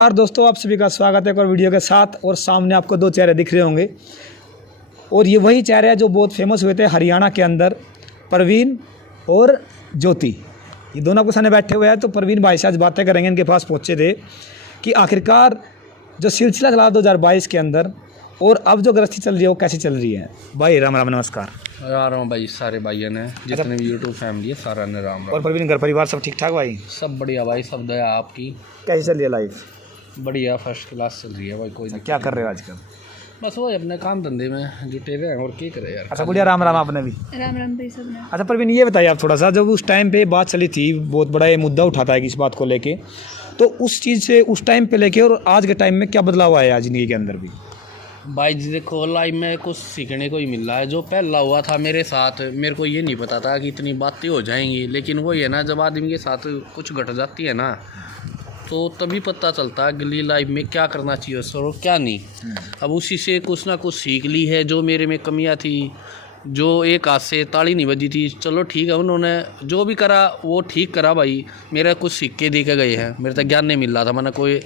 यार दोस्तों, आप सभी का स्वागत है एक और वीडियो के साथ। और सामने आपको दो चेहरे दिख रहे होंगे और ये वही चेहरे हैं जो बहुत फेमस हुए थे हरियाणा के अंदर, परवीन और ज्योति। ये दोनों आपके सामने बैठे हुए हैं। तो परवीन भाई से आज बातें करेंगे। इनके पास पहुँचे थे कि आखिरकार जो सिलसिला चला 2022 के अंदर और अब जो गृहस्थी चल रही है वो कैसी चल रही है। भाई राम राम, नमस्कार। राम भाई, सारे भाइयों ने जितने भी यूट्यूब फैमिली है सारा ने राम राम। और परवीन, घर परिवार सब ठीक ठाक भाई? सब बढ़िया भाई, सब दया आपकी। कैसी चल रही है लाइफ? बढ़िया, फर्स्ट क्लास चल रही है भाई। कोई क्या कर रहे हो आजकल? बस वो अपने काम धंधे में जुटे हुए हैं और क्या करे यार। अच्छा बढ़िया, राम राम। आपने भी राम राम भाई सब ने। अच्छा परवीन, ये बताइए आप थोड़ा सा, जब उस टाइम पे बात चली थी, बहुत बड़ा ये मुद्दा उठा था कि इस बात को लेके, तो उस चीज़ से उस टाइम पे लेके और आज के टाइम में क्या बदलाव आया है जिंदगी के अंदर भी? भाई जी देखो, लाइफ में कुछ सीखने को ही मिल रहा है। जो पहला हुआ था मेरे साथ, मेरे को ये नहीं पता था कि इतनी बातें हो जाएंगी, लेकिन वो ये ना, जब आदमी के साथ कुछ घट जाती है ना तो तभी पता चलता है अगली लाइफ में क्या करना चाहिए और क्या नहीं। अब उसी से कुछ ना कुछ सीख ली है। जो मेरे में कमियां थी, जो एक हाथ से ताली नहीं बजी थी, चलो ठीक है, उन्होंने जो भी करा वो ठीक करा भाई। मेरा कुछ सीख के दे के गए हैं। मेरे तक ज्ञान नहीं मिल रहा था, मैंने कोई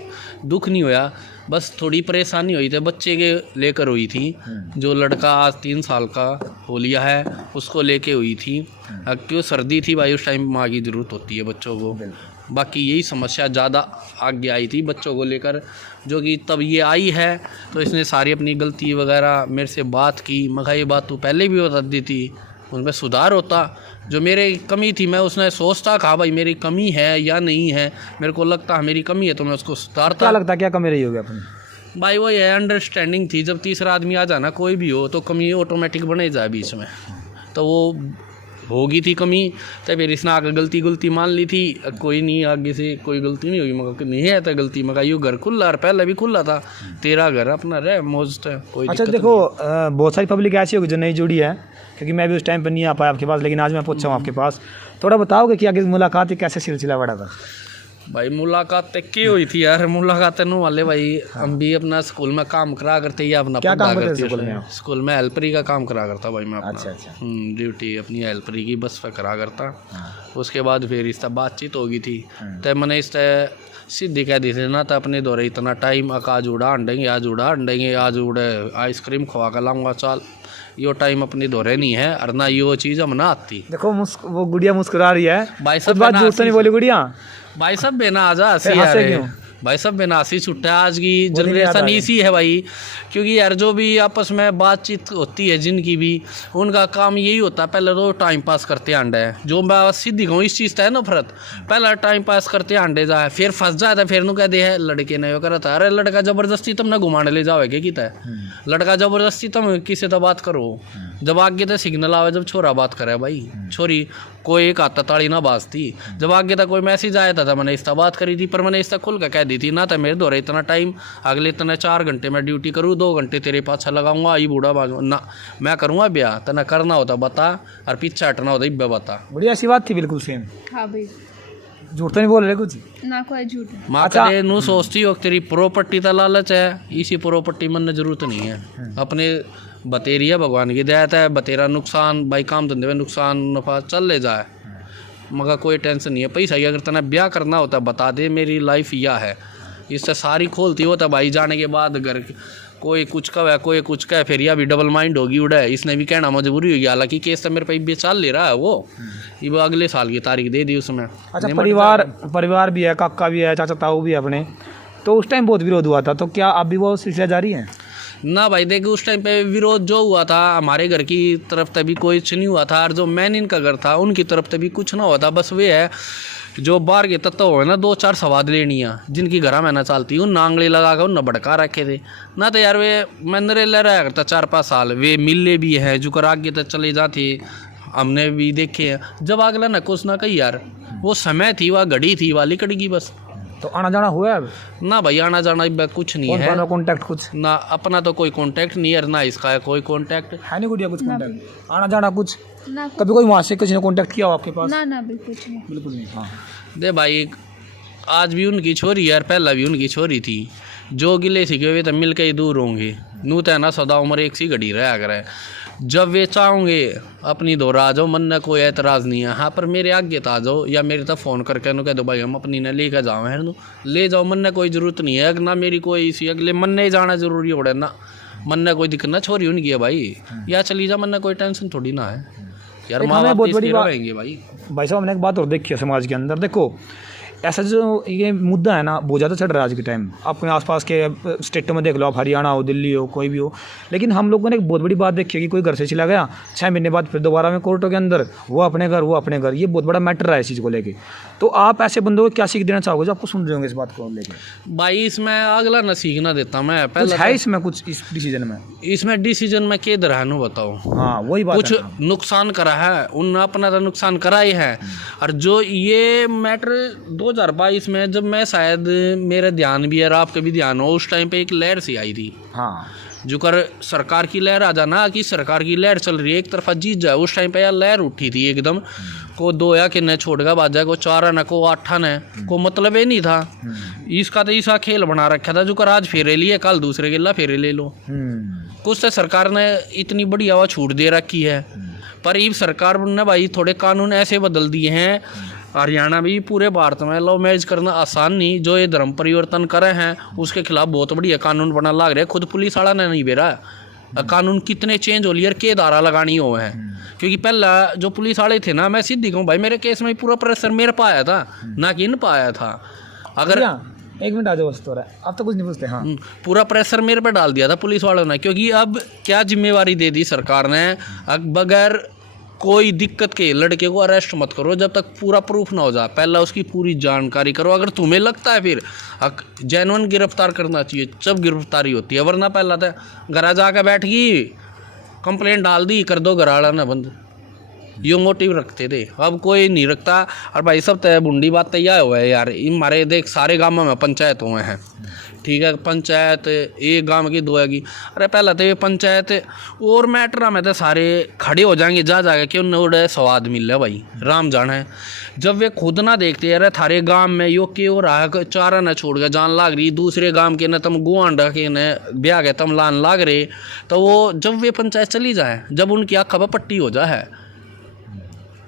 दुख नहीं होया, बस थोड़ी परेशानी हुई थी बच्चे के लेकर हुई थी। जो लड़का आज 3 साल का हो लिया है उसको लेके हुई थी। क्यों सर्दी थी भाई, उस टाइम माँ की ज़रूरत होती है बच्चों को। बाकी यही समस्या ज़्यादा आगे आई थी बच्चों को लेकर, जो कि तब ये आई है। तो इसने सारी अपनी गलती वगैरह मेरे से बात की। मगर ये बात तो पहले भी बता दी थी, उनमें सुधार होता। जो मेरे कमी थी मैं उसने सोचता कहा भाई मेरी कमी है या नहीं है। मेरे को लगता है मेरी कमी है तो मैं उसको सुधारता। क्या लगता है क्या कमी रही होगी अपनी? भाई वो ये अंडरस्टैंडिंग थी। जब तीसरा आदमी आ जाना कोई भी हो तो कमी ऑटोमेटिक बने जाए बीच में, तो वो होगी थी कमी। तो फिर इसने आगे गलती मान ली थी, कोई नहीं आगे से कोई गलती नहीं होगी। मगर नहीं है तो गलती, मगर यूँ घर खुला और पहले भी खुला था। तेरा घर अपना रहे मौज है, कोई अच्छा देखो, बहुत सारी पब्लिक ऐसी होगी जो नहीं जुड़ी है, क्योंकि मैं भी उस टाइम पर नहीं आ पाया आपके पास, लेकिन आज मैं पूछा हूँ आपके पास। थोड़ा बताओगे कि आगे मुलाकात ही कैसे सिलसिला बढ़ा था? भाई मुलाकात की हुई थी यार। मुलाकात वाले भाई, हम भी अपना स्कूल में काम करा करते या अपना क्या काम करते करते स्कूल में? स्कूल में हेल्परी का काम करा करता भाई मैं अपना। अच्छा। ड्यूटी अपनी हेल्परी की बस पे करा करता। उसके बाद फिर इस तरह बातचीत होगी थी। तो मैंने इस तरह सीधी कह दी थी ना, तो अपने दौरे इतना टाइम आज उड़ा अंडेंगे, आज उड़े आइसक्रीम खवा कर लाऊंगा, चल यो टाइम अपने दौरे नहीं है। और ना ये चीज़ हम ना आती। देखो वो गुड़िया मुस्कुरा रही है भाई सब बात झूठ तो नहीं बोली गुड़िया? भाई सब बेनाजा हंसी क्यों? भाई सब बेनासी छुट्टा। आज की जनरेशन इसी है भाई, क्योंकि यार जो भी आपस में बातचीत होती है जिनकी भी, उनका काम यही होता है पहले तो टाइम पास करते आंडे है। जो मैं सीधी कहूँ इस चीज़ है नफरत, पहला टाइम पास करते आंडे जाए, फिर फंस जाए तो फिर नु कह दे है लड़के ने करा था। अरे लड़का जबरदस्ती तुमने घुमाने ले जाओ क्या किता है? लड़का जबरदस्ती तुम किसी तो बात करो। जब आगे तो सिग्नल आवे, जब छोरा बात करे भाई, छोरी कोई एक हाथ ताड़ी ना बाजती। जब आगे तक कोई मैसेज आया था मैंने इसका बात करी थी, पर मैंने इसका खुल कर कह दी थी ना, तो मेरे दौरे इतना टाइम, अगले इतने 4 घंटे मैं ड्यूटी करूँ, 2 घंटे तेरे पाछा लगाऊंगा, आई बूढ़ा बाजू ना मैं करूँगा ब्याह, तो ना करना होता बता और पीछे हटना होता इब्बे बता। बढ़िया ऐसी बात थी, बिल्कुल सेम। हाँ भाई, झूठ तो नहीं बोल रहे कुछ ना कोई झूठ। माँ कदे नू सोचती हो तेरी प्रॉपर्टी का लालच है, इसी प्रॉपर्टी मन जरूरत नहीं है। अपने बतेरी है, भगवान की दया है। बतेरा नुकसान भाई, काम धंधे में नुकसान नफा चल ले जाए, मगर कोई टेंशन नहीं है। पैसा ही अगर तेना ब्याह करना होता बता दे, मेरी लाइफ यह है, इससे सारी खोलती होता भाई। जाने के बाद घर कोई कुछ कहे कोई कुछ कहे, फिर यह भी डबल माइंड होगी उड़े। इसने भी कहना मजबूरी होगी, हालांकि केस तो मेरे पे बेचाल ले रहा है वो। ये अगले साल की तारीख दे दी उसमें। अच्छा परिवार भी है, काका भी है, चाचा ताऊ भी है अपने, तो उस टाइम बहुत विरोध हुआ था, तो क्या अब भी वो सिलसिला जारी है? ना भाई देखो, उस टाइम पे विरोध जो हुआ था हमारे घर की तरफ तभी कुछ नहीं हुआ था, और जो मैन इनका घर था उनकी तरफ तभी कुछ ना हुआ था। बस वे है जो बाहर के तत्व हो ना, 2-4 सवाद लेनियाँ जिनकी घर में ना चलती, उन नांगले लगा कर उन भड़का रखे थे ना। तो यार वे मंदरे ले रहा करता 4-5 साल, वे मिले भी हैं जो कर आगे तक चले जाते, हमने भी देखे हैं। जब अगला ना कुछ ना कही यार, वो समय थी, वह घड़ी थी, वाली कड़गी बस। तो आना जाना हुआ है अब? ना भाई आना जाना कुछ नहीं है। कॉन्टैक्ट कुछ ना अपना तो कोई कॉन्टैक्ट नहीं है, ना इसका है कोई कॉन्टैक्ट है। नहीं गुड़िया कुछ कॉन्टैक्ट आना जाना कुछ ना? कभी कोई वहाँ से किसी ने कॉन्टैक्ट किया हो आपके पास? ना बिल्कुल नहीं, बिल्कुल नहीं। हाँ दे भाई, आज भी उनकी छोरी यार, पहला भी उनकी छोरी थी। जो गिले सीखे हुए तो मिल के ही दूर होंगे। नू तो है ना सदा उम्र एक सी घड़ी रहा करे। जब वे चाहोगे अपनी दौर आ जाओ, मन में कोई एतराज़ नहीं है। हाँ, पर मेरे आगे तो आ जाओ या मेरे तक फ़ोन करके नु कह दो भाई हम अपनी ने लेकर जाओ है नु ले जाओ, मन में कोई ज़रूरत नहीं है ना मेरी कोई इसी अगले मन ने जाना ज़रूरी हो रहा है ना, मन ने कोई दिक्कत ना छोरी उनकी है भाई, या चली जा, मन में कोई टेंशन थोड़ी ना है यार, माँ बाप बहुत बड़ी रहेंगे भाई। भाई साहब हमने एक बात और देखी है समाज के अंदर, देखो ऐसा जो ये मुद्दा है ना बहुत ज़्यादा चढ़ रहा है आज के टाइम, अपने आसपास के स्टेटों में देख लो, आप हरियाणा हो, दिल्ली हो, कोई भी हो। लेकिन हम लोगों ने एक बहुत बड़ी बात देखी है कि कोई घर से चला गया, 6 महीने बाद फिर दोबारा में कोर्टों के अंदर वो अपने घर, ये बहुत बड़ा मैटर है इस चीज़ को लेके। तो आप ऐसे बंदों को क्या सीख देना चाहोगे जो आपको सुन रहे होंगे इस बात को लेके? भाई इसमें अगला न सीखना देता मैं, पहले है इसमें कुछ इस डिसीजन में, इसमें डिसीजन में के रहनु बताओ। हाँ वही बात कुछ है ना। नुकसान करा है उन अपना तो नुकसान करा ही है। और जो ये मैटर 2022 में जब मैं शायद मेरे ध्यान भी है और आपके भी ध्यान हो, उस टाइम पे एक लहर सी आई थी। हाँ जो कर सरकार की लहर आ जाना कि सरकार की लहर चल रही है एक तरफा जीत जाए, उस टाइम पे यार लहर उठी थी एकदम को 2 या किन्ने छोड़ का बाजा को 4 न को 8 न को मतलब ही नहीं था। इसका तो ऐसा खेल बना रखा था जो कर आज फेरे लिए कल दूसरे गिल्ला फेरे ले लो। कुछ तो सरकार ने इतनी बड़ी हवा छूट दे रखी है, पर ये सरकार ने भाई थोड़े कानून ऐसे बदल दिए हैं। हरियाणा भी पूरे भारत में लव मैरिज करना आसान नहीं, जो ये धर्म परिवर्तन करे हैं उसके खिलाफ बहुत बढ़िया कानून बना लाग रहे। खुद पुलिस वाला ने नहीं बेरा कानून कितने चेंज हो लिए, के धारा लगानी हो है। क्योंकि पहला जो पुलिस वाले थे ना, मैं सीधी कहूँ भाई मेरे केस में पूरा प्रेशर मेरे पे आया था ना कि इन पे आया था। अगर 1 मिनट आ जाओ बस, तो रहा है आप तो कुछ नहीं पूछते। हाँ पूरा प्रेशर मेरे पे डाल दिया था पुलिस वालों ने, क्योंकि अब क्या जिम्मेवारी दे दी सरकार ने, अब बगैर कोई दिक्कत के लड़के को अरेस्ट मत करो जब तक पूरा प्रूफ ना हो जाए, पहला उसकी पूरी जानकारी करो। अगर तुम्हें लगता है फिर जेन्युइन गिरफ्तार करना चाहिए जब गिरफ्तारी होती है, वरना पहला तो घर जाकर बैठ गई कंप्लेंट डाल दी कर दो घर वाला ना बंद, यो मोटिव रखते थे। अब कोई नहीं रखता। और भाई सब तय बुंडी बात तैयार हुआ है यार, हमारे देख सारे गाँवों में पंचायत हुए हैं, ठीक है, पंचायत एक गांव की 2 की। अरे पहले तो ये पंचायत और मैटर में तो सारे खड़े हो जाएंगे जा जाके कि उन्हें स्वाद मिल रहा है भाई, राम जाना है। जब वे खुद ना देखते यार थारे गांव में यो के हो रहा है, 4 न छोड़ के जान लाग रही, दूसरे गांव के न तुम गुआंडा के न ब्याह के तम लान लाग रहे, तो वो जब वे पंचायत चली जाए, जब उनकी आँख पर पट्टी हो जाए,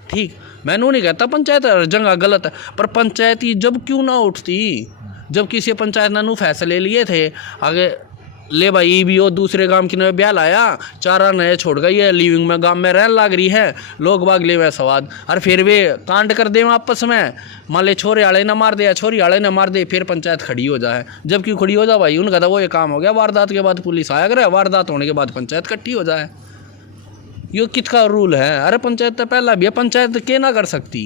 ठीक, मैंने नहीं कहता पंचायत जगह गलत है, पर पंचायत ही जब क्यों ना उठती, जब किसी पंचायत ने नू फैसले लिए थे आगे ले भाई भी हो दूसरे गांव की ने ब्याह लाया, 4 नए छोड़ गई है, लिविंग में गांव में रहने लग रही है, लोग बाग ले वे स्वाद, और फिर वे कांड कर दे आपस में, मान ले छोरे आड़े ना मार दे या छोरी आड़े ना मार दे, फिर पंचायत खड़ी हो जाए। जब क्यों खड़ी हो जाए भाई, उनका था वो ये काम हो गया, वारदात के बाद पुलिस आया करे, वारदात होने के बाद पंचायत इकट्ठी हो जाए, यो किसका रूल है? अरे पंचायत तो पहला भी है, पंचायत के ना कर सकती,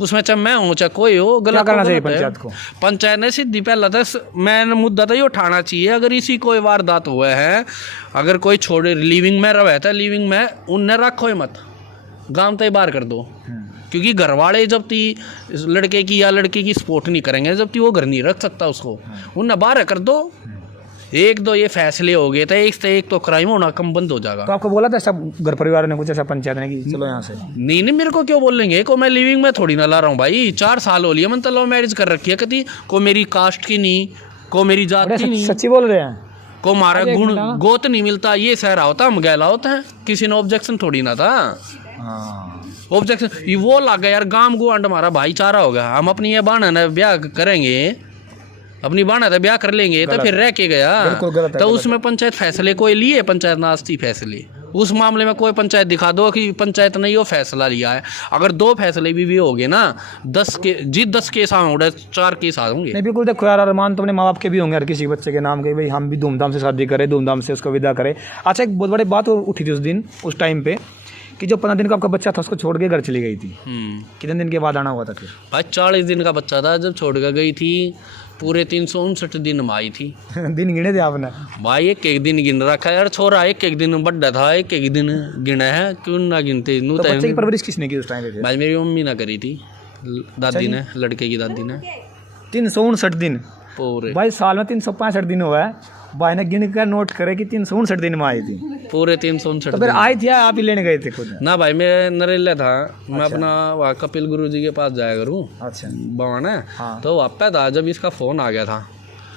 उसमें चाहे मैं हूँ चाहे कोई हो, गलत करना चाहिए पंचायत को। पंचायत ने सीधी पहला था मैंने मुद्दा तो ये उठाना चाहिए, अगर इसी कोई वारदात हुआ है, अगर कोई छोड़े लिविंग में रहे था, लिविंग में उनने रखो ही मत, गांव तो बाहर कर दो, क्योंकि घर वाले जब ती लड़के की या लड़की की सपोर्ट नहीं करेंगे, जब ती वो घर नहीं रख सकता उसको, उन्हें बाहर कर दो। 1-2 ये फैसले हो गए थे, एक से एक तो क्राइम होना कम बंद हो जाएगा। तो आपको बोला था सब घर परिवार ने कुछ ऐसा पंचायत ने कि चलो यहाँ से? नहीं मेरे को क्यों बोलेंगे, को मैं लिविंग में थोड़ी ना ला रहा हूँ भाई, 4 साल हो लिया मैंने तो लव मैरिज कर रखी है, कभी को मेरी कास्ट की नहीं, को मेरी जात की नहीं, सच्ची बोल रहे हैं, को हमारा गुण गोत नहीं मिलता, ये सहरा होता हम गैला होता है, किसी ने ऑब्जेक्शन थोड़ी ना था। ऑब्जेक्शन ये वो लग गया यार, गांव गुआंड हमारा भाईचारा होगा, हम अपनी ये बाना ना ब्याह करेंगे, अपनी बाना तो ब्याह कर लेंगे तो फिर रह के गया, तो उसमें पंचायत फैसले कोई लिए, पंचायत नास्ती फैसले, उस मामले में कोई पंचायत दिखा दो कि पंचायत ने ये फैसला लिया है। अगर 2 फैसले भी हो गए ना, 10 केस होंगे, 4 केस होंगे। नहीं बिल्कुल, देखो यार अरमान तो अपने माँ बाप के भी होंगे, हर किसी बच्चे के नाम के, भाई हम भी धूमधाम से शादी करें, धूमधाम से उसको विदा करें। अच्छा एक बहुत बड़ी बात उठी थी उस दिन, उस टाइम पे, कि जो 15 दिन का आपका बच्चा था उसको छोड़ के घर चली गई थी, कितने दिन के बाद आना हुआ था फिर? भाई 40 दिन का बच्चा था जब छोड़ कर गई थी, पूरे 359 दिन में आई थी। दिन गिने थे आपने? भाई एक दिन गिन रखा है यार, छोरा एक दिन बड्डा था, एक दिन गिना है, क्यों ना गिनते। तो बच्चे की परवरिश किसने की उस टाइम पे? भाई मेरी मम्मी ने करी थी, दादी ने, लड़के की दादी ने। 359 दिन पूरे भाई, साल में 365 दिन हुआ है, भाई ने गिन कर नोट करे कि 359 दिन में आई थी, पूरे 359। तो फिर आई थी आप ही लेने गए थे खुद? ना भाई मैं नरेला था, मैं अपना वहाँ कपिल गुरु जी के पास जाया करूँ, अच्छा बवाना, हाँ। तो वहाँ पे था जब इसका फ़ोन आ गया था,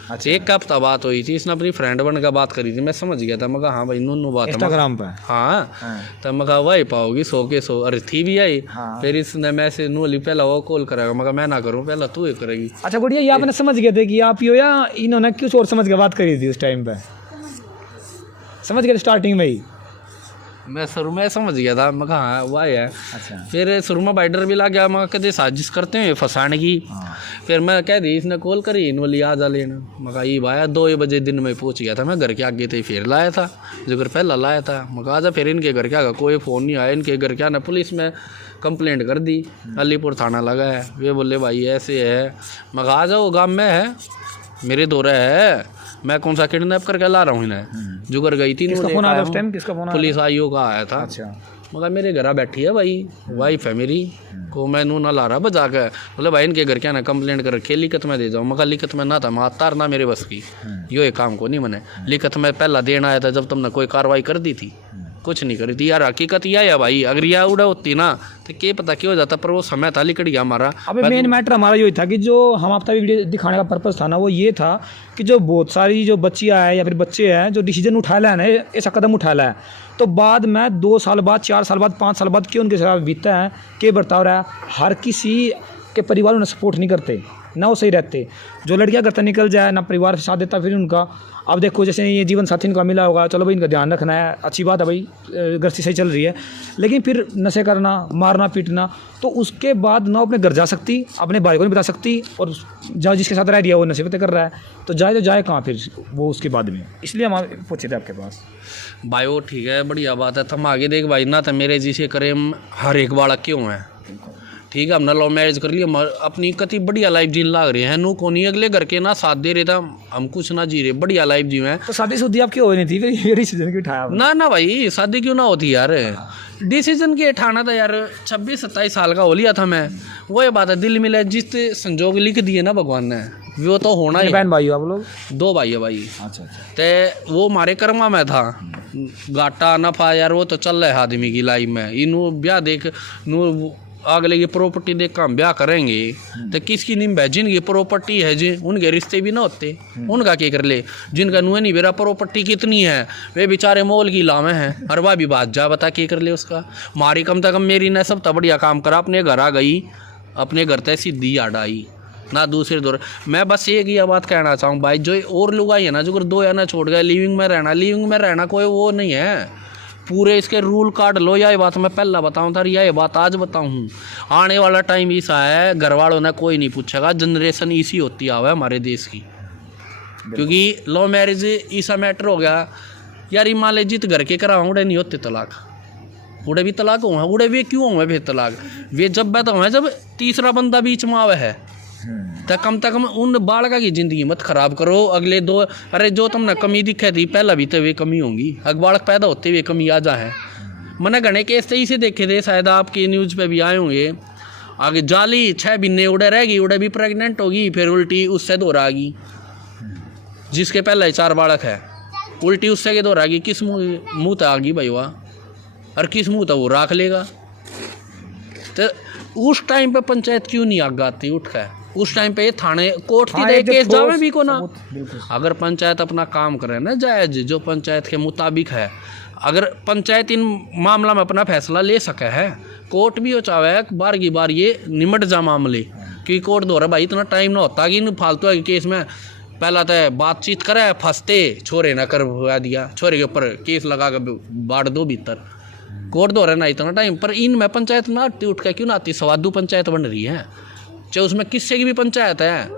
अच्छा। एक का हफ्ता बात हुई थी, इसने अपनी फ्रेंड बन का बात करी थी, मैं समझ गया था। मैं कहा हाँ भाई नूनू बात है। इंस्टाग्राम पे। हाँ हाँ। तब मैं कहा वही पाओगी 100 के 100। अरे थी भी आई। हाँ। फिर इसने मैसेज नूली पहला वो कॉल करेगा, मैं कहा मैं ना करूँ, पहला तू ही करेगी। अच्छा गुड़िया, ये आपने समझ गए थे कि आप यो, या इन्होंने कुछ और समझ के बात करी थी उस टाइम पे? समझ गए स्टार्टिंग में ही? मैं शुरू में समझ गया था, मैं कहा हाँ वही है। अच्छा। फिर शुरू में बाइडर भी लग गया, मैं कदे साजिश करते हैं फंसाने की। हाँ। फिर मैं कह दी, इसने कॉल करी इनवाली आ जा लेना। मैं कहा ये भाया 2 बजे दिन में पहुंच गया था, मैं घर के आगे थे, फिर लाया था जो घर पहला लाया था। मैं कहा आजा, फिर इनके घर के आगे कोई फ़ोन नहीं आया। इनके घर के आना पुलिस में कंप्लेंट कर दी, अलीपुर थाना लगा है। वे बोले भाई ऐसे है। मैं कहा आ जाओ, गाँव में है, मेरे दौरे है, मैं कौन सा किडनैप करके ला रहा हूँ इन्हें। जो घर गई थी किसका फोन आया उस टाइम? किसका फोन आया? पुलिस आईओ का आया था। अच्छा। मगर मेरे घर बैठी है भाई, वाइफ है मेरी, को मैं नू ना ला रहा बजा के। बोले भाई इनके घर क्या ना कंप्लेंट कर रखे, लिखत में दे जाओ। मगर लिखत में ना था, मैं तार ना मेरे बस की, यो एक काम को नहीं मने। लिखत में पहला देना आया था जब तुमने कोई कार्रवाई कर दी थी, कुछ नहीं करी थी यार। हकीकत यह है भाई, अगर यह उड़ा होती ना तो क्या पता क्या हो जाता, पर वो समय था लिकड़ गया हमारा। अबे मेन मैटर हमारा यही था कि जो हम आपका वीडियो दिखाने का पर्पस था ना, वो ये था कि जो बहुत सारी जो बच्चियाँ हैं या फिर बच्चे हैं जो डिसीजन उठा लिया है ना, ऐसा कदम उठा लिया है, तो बाद में 2 साल बाद, 4 साल बाद, 5 साल बाद क्यों उनके साथ बीतता है, क्या बर्ताव रहा है, हर किसी के परिवार उन्हें सपोर्ट नहीं करते, ना वो सही रहते। जो लड़कियां करता निकल जाए ना, परिवार साथ देता फिर उनका। अब देखो जैसे ये जीवन साथी इनका मिला होगा, चलो भाई इनका ध्यान रखना है, अच्छी बात है भाई, गृहस्थी सही चल रही है, लेकिन फिर नशे करना, मारना पीटना, तो उसके बाद ना अपने घर जा सकती, अपने भाई को नहीं बता सकती, और जहाँ जिसके साथ रह दिया वो नशे पे कर रहा है, तो जाए कहाँ फिर वो उसके बाद में। इसलिए हम पूछे थे आपके पास। भाई वो ठीक है, बढ़िया बात है। तुम आगे देख भाई ना, तो मेरे जिसे करे हर एक बालक क्यों है, ठीक है, हमने लव मैरिज कर लिया, अपनी कति बढ़िया लाइफ जीने लाग रहे हैं। नू कोनी अगले घर के ना साथ दे रहे था, हम कुछ ना जी रहे, बढ़िया लाइफ जी में। तो शादी आपकी हो नहीं थी फिर, ये डिसीजन क्यों उठाया? ना भाई शादी क्यों ना होती यार, डिसीजन के उठाना था यार। 26-27 साल का हो लिया था मैं, वो ये बात है, दिल मिले जिस संजोग लिख दिए ना भगवान ने, वो तो होना ही। बहन भाई हो आप लोग? 2 भाई है भाई। अच्छा। ते वो हमारे कर्मा में था, घाटा नफा यार वो तो चल रहा है आदमी की लाइफ में। इनू ब्याह देख नू अगले की प्रॉपर्टी देख कर हम ब्याह करेंगे तो किसकी निम है, जिनकी प्रॉपर्टी है जी उनके रिश्ते भी ना होते, उनका क्या कर ले। जिनका नुए नहीं बेरा प्रॉपर्टी कितनी है, वे बेचारे मोल की लामे हैं, हर बार भी बात जा बता क्या कर ले उसका। मारी कम से कम मेरी ने सब तो बढ़िया काम करा, अपने घर आ गई, अपने घर तक सीधी आड़ आई ना दूसरे दौर। मैं बस एक ही बात कहना चाहूँ भाई, जो और लोग आई है ना, जो 2 या ना छोड़ गए लिविंग में रहना कोई वो नहीं है। पूरे इसके रूल काट लो। यह बात मैं पहला बताऊं था, यह बात आज बताऊं। आने वाला टाइम ऐसा है, घर वालों ने कोई नहीं पूछेगा, जनरेशन इसी होती आवे हमारे देश की। क्योंकि लव मैरिज ऐसा मैटर हो गया यार, मान ले जित घर के कराओ उड़े नहीं होते तलाक, उड़े भी तलाक हुए, उड़े वे क्यों हुए फिर तलाक, वे जब बैठा हुए जब तीसरा बंदा बीच में आवे है। तो कम से कम उन बालका की ज़िंदगी मत ख़राब करो। अगले 2 अरे जो तुमने कमी दिखे थी पहला भी तो वे कमी होंगी, अग बालक पैदा होते हुए कमी आ जा है। मैंने घने केस तो इसे देखे थे, शायद आपके न्यूज़ पे भी आए होंगे। आगे जाली 6 महीने उड़े रहेगी, उड़े भी प्रेग्नेंट होगी, फिर उल्टी उससे दोहराएगी। जिसके पहला ही 4 बालक है, उल्टी उससे के दोहराएगी। किस मुँह तक आगी भाई वह, और किस मुँह तक वो राख लेगा। तो उस टाइम पे पंचायत क्यों नहीं आग आती उठ कर, उस टाइम पे थाने कोर्ट की केस जावे भी को ना। अगर पंचायत अपना काम करे ना जायज, जो पंचायत के मुताबिक है, अगर पंचायत इन मामला में अपना फैसला ले सके है, कोर्ट भी हो चाहे बार की बार ये निमट जा मामले, क्योंकि कोर्ट द्वारा भाई इतना टाइम ना होता कि इन फालतू के केस में पहला तो बातचीत करे, फंसते छोरे ना कर दिया, छोरे के ऊपर केस लगा कर बाढ़ दो भीतर। कोर्ट द्वारा ना इतना टाइम, पर इनमें पंचायत ना आती उठ के क्यों ना आती। सवादू पंचायत बन रही है, चाहे उसमें किससे की भी पंचायत है।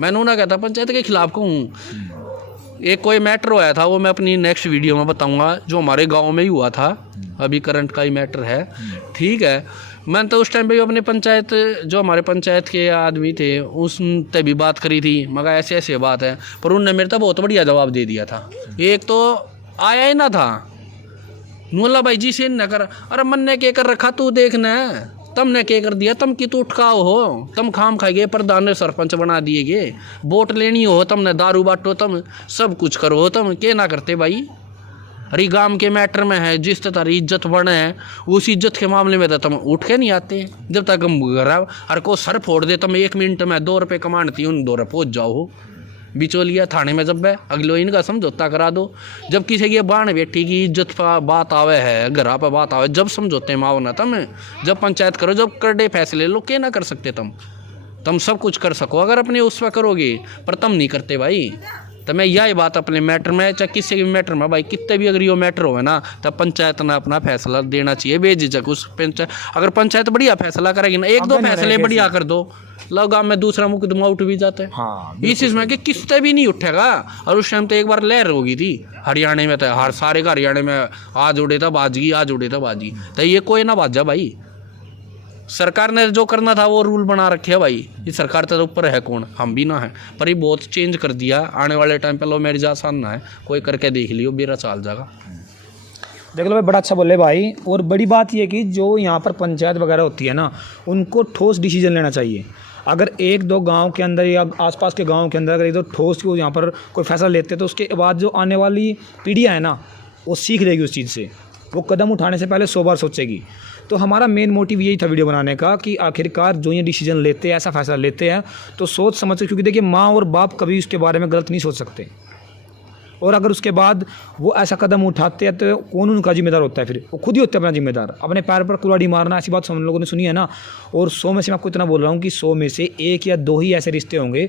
मैं ना कहता पंचायत के खिलाफ को हूँ। एक कोई मैटर हुआ था, वो मैं अपनी नेक्स्ट वीडियो में बताऊंगा, जो हमारे गांव में ही हुआ था, अभी करंट का ही मैटर है, ठीक है। मैंने तो उस टाइम पे अपने पंचायत, जो हमारे पंचायत के आदमी थे, उससे भी बात करी थी, मगर ऐसे ऐसे बात है, पर उनने मेरे तो बहुत बढ़िया जवाब दे दिया था। एक तो आया ही ना था, नूला भाई जी से न कर, अरे मन ने क्या कर रखा तू देखना, तुमने क्या कर दिया, तुम की तो उठकाओ हो, तुम खाम खाएगे, प्रधान सरपंच बना दिए गे, वोट लेनी हो, तुमने दारू बांटो, तुम सब कुछ करो, तुम क्या ना करते भाई। अरे गांव के मैटर में है, जिस तुम्हारी इज्जत बढ़े है, उस इज्जत के मामले में तो तुम उठ के नहीं आते। जब तक हम घर अरे को सर फोड़ दे, तुम 1 मिनट में 2 रुपये कमाती उन 2 रुपये पहुँच जाओ हो, बिचौलिया थाने में जब है अगलो इनका समझौता करा दो। जब किसी की बाण बेटी की इज्जत पर बात आवे है, घरा पर बात आवे, जब समझौते में आओ ना तुम, जब पंचायत करो, जब करडे फैसले लो, क्या ना कर सकते तुम सब कुछ कर सको अगर अपने उस पर करोगे, पर तुम नहीं करते भाई। तो मैं यही बात अपने मैटर में, चाहे किसी के भी मैटर में भाई, कितने भी अगर ये मैटर हो ना, तब पंचायत ने अपना फैसला देना चाहिए बेझिझक। उस पंचायत अगर पंचायत बढ़िया फैसला करेगी ना, एक दो फैसले बढ़िया कर दो, लगा में दूसरा मुकदमा उठ भी जाता है। हाँ, इस चीज में कि किस्ते भी नहीं उठेगा। और उस टाइम तो एक बार लहर होगी थी हरियाणा में, तो हर सारे का हरियाणा में आज उड़े था बाजगी, आज उड़े था बाजगी, तो ये कोई ना बाजा भाई। सरकार ने जो करना था वो रूल बना रखे है भाई। ये सरकार तो ऊपर है कौन, हम भी ना है, पर ये बहुत चेंज कर दिया। आने वाले टाइम पे लो मेरी आसान ना है, कोई करके देख लियो, मेरा चाल जाएगा। देख लो भाई, बड़ा अच्छा बोले भाई। और बड़ी बात ये कि जो यहाँ पर पंचायत वगैरह होती है ना, उनको ठोस डिसीजन लेना चाहिए। अगर एक दो गांव के अंदर या आसपास के गांव के अंदर अगर एक दो ठोस को यहाँ पर कोई फैसला लेते हैं, तो उसके बाद जो आने वाली पीढ़ियाँ है ना, वो सीख लेगी उस चीज़ से, वो कदम उठाने से पहले 100 बार सोचेगी। तो हमारा मेन मोटिव यही था वीडियो बनाने का कि आखिरकार जो ये डिसीजन लेते हैं, ऐसा फैसला लेते हैं, तो सोच समझ के, क्योंकि देखिए माँ और बाप कभी उसके बारे में गलत नहीं सोच सकते। और अगर उसके बाद वो ऐसा कदम उठाते हैं तो कौन उनका जिम्मेदार होता है? फिर वो खुद ही होते हैं अपना जिम्मेदार। अपने पैर पर कुल्हाड़ी मारना, ऐसी बात हम लोगों ने सुनी है ना। और 100 में से मैं आपको इतना बोल रहा हूँ कि 100 में से 1 या 2 ही ऐसे रिश्ते होंगे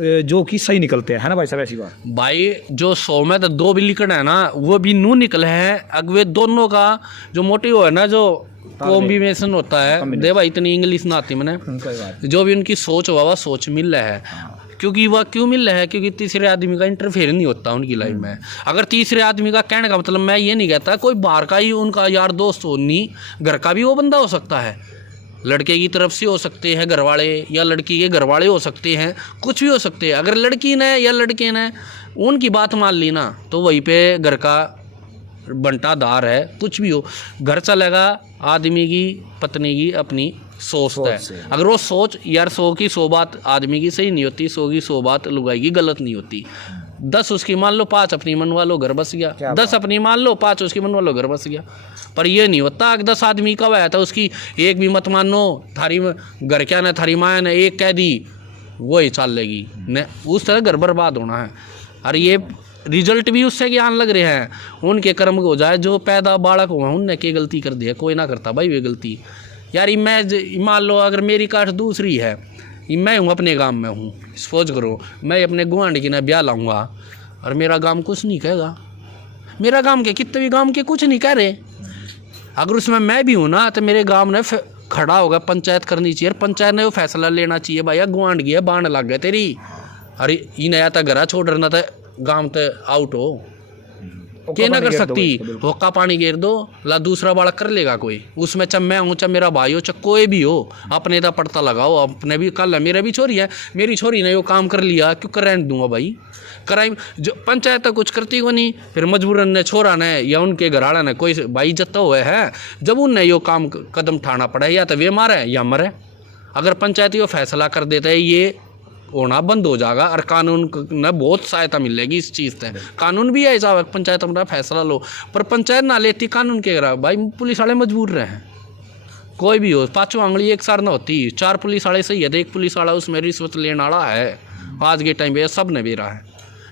जो कि सही निकलते हैं, है ना भाई साहब? ऐसी बात भाई, जो 100 में तो 2 भी लिखना है ना, वो भी नू निकले हैं। अगर वे दोनों का जो मोटिव है ना, जो कॉम्बिनेशन होता है, दे भाई इतनी इंग्लिश ना आती मैंने, जो भी उनकी सोच हुआ वह सोच मिल रहा है। क्योंकि वह क्यों मिल रहा है? क्योंकि तीसरे आदमी का इंटरफेयर नहीं होता उनकी लाइफ में। अगर तीसरे आदमी का कहने का मतलब, मैं ये नहीं कहता कोई बाहर का ही उनका यार दोस्त हो, नहीं, घर का भी वो बंदा हो सकता है, लड़के की तरफ से हो सकते हैं घर वाले, या लड़की के घर वाले हो सकते हैं, कुछ भी हो सकते हैं। अगर लड़की ने या लड़के ने उनकी बात मान ली ना, तो वहीं पे घर का बंटाधार है, कुछ भी हो, घर चलेगा। आदमी की, पत्नी की अपनी सोच है। अगर वो सोच यार 100 की 100 बात आदमी की सही नहीं होती, 100 की 100 बात लुगाई की गलत नहीं होती। 10 उसकी मान लो, 5 अपनी मनवा लो, घर बस गया। 10 अपनी मान लो, 5 उसकी मनवा लो, घर बस गया। पर ये नहीं होता कि 10 आदमी का हुआ था, उसकी एक भी मत मानो, थारी घर क्या ने, थारी माया ने एक कह दी, वही चाल लेगी न, उस तरह घर बर्बाद होना है। और ये रिजल्ट भी उससे ज्ञान लग रहे हैं, उनके कर्म हो जाए। जो पैदा बालक हुआ उनने क्या गलती कर दी है? कोई ना करता भाई वे गलती। यार मैं मान लो अगर मेरी कास्ट दूसरी है, मैं हूँ अपने गांव में हूँ, सोच करो मैं अपने गुआंढ की ना ब्याह लाऊंगा और मेरा गांव कुछ नहीं कहेगा, मेरा गांव के कितने भी गांव के कुछ नहीं कह रहे। अगर उसमें मैं भी हूँ ना, तो मेरे गांव ने खड़ा होगा, पंचायत करनी चाहिए, पंचायत ने वो फैसला लेना चाहिए, भाई गुआंढ की है, बाण लग गए तेरी, अरे ये नया था घरा छोड़ रहा था, गांव तो आउट हो, क्या ना कर सकती, होका पानी गिर दो, ला दूसरा बालक कर लेगा कोई। उसमें चाहे मैं हूँ, चाहे मेरा भाई हो, चाहे कोई भी हो, अपने का पड़ता लगाओ। अपने भी कल है, मेरा भी छोरी है, मेरी छोरी ने वो काम कर लिया, क्यों करने दूंगा भाई? क्राइम जो पंचायत तो कुछ करती को नहीं, फिर मजबूरन ने छोरा ने या उनके घराड़ा ने कोई भाई इज्जत तो हुए है, जब उनने यो काम कदम उठाना पड़ा, या तो वे मारे या मरे। अगर पंचायत यो फैसला कर देता है, ये होना बंद हो जाएगा और कानून न बहुत सहायता मिलेगी इस चीज़ से। कानून भी ऐसा है, पंचायत अपना फैसला लो, पर पंचायत ना लेती कानून के करा भाई, पुलिस वाले मजबूर रहे हैं। कोई भी हो, 5 आंगली एक सार ना होती, 4 पुलिस वाले सही है, तो एक पुलिस वाला उसमें रिश्वत लेने वाला है आज के टाइम पे, सब ने भी रहा है।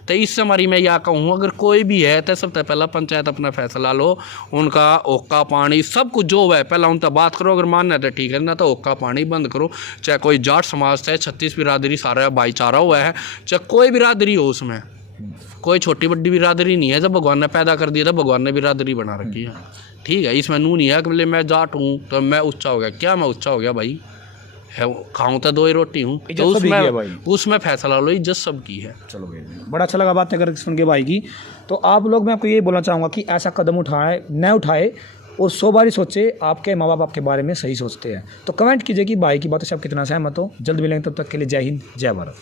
तो इससे हमारी मैं यह कहूँ, अगर कोई भी है तो सबसे पहला पंचायत अपना फैसला लो, उनका ओक्का पानी सब कुछ जो है पहला उनसे बात करो, अगर मानना है तो ठीक है, ना तो ओक्का पानी बंद करो। चाहे कोई जाट समाज है, 36 बिरादरी सारा भाईचारा हुआ है, चाहे कोई बिरादरी हो, उसमें कोई छोटी बड़ी बिरादरी नहीं है। जब भगवान ने पैदा कर दिया था, भगवान ने बिरादरी बना रखी है, ठीक है। इसमें नू नहीं है कि बोले मैं जाट हूँ तो मैं ऊँचा हो गया, क्या मैं ऊँचा हो गया भाई? है खाऊं तो 2 ही रोटी हूँ, तो उसमें फैसला लो, इज्जत सबकी है। चलो भाई, बड़ा अच्छा लगा बातें करके सुन के भाई की। तो आप लोग, मैं आपको ये बोलना चाहूँगा कि ऐसा कदम उठाए न उठाए, और 100 बार ही सोचे, आपके माँ बाप आपके बारे में सही सोचते हैं। तो कमेंट कीजिए कि भाई की बातों से आप कितना सहमत हो। जल्द मिलेंगे, तब तक के लिए जय हिंद, जय भारत।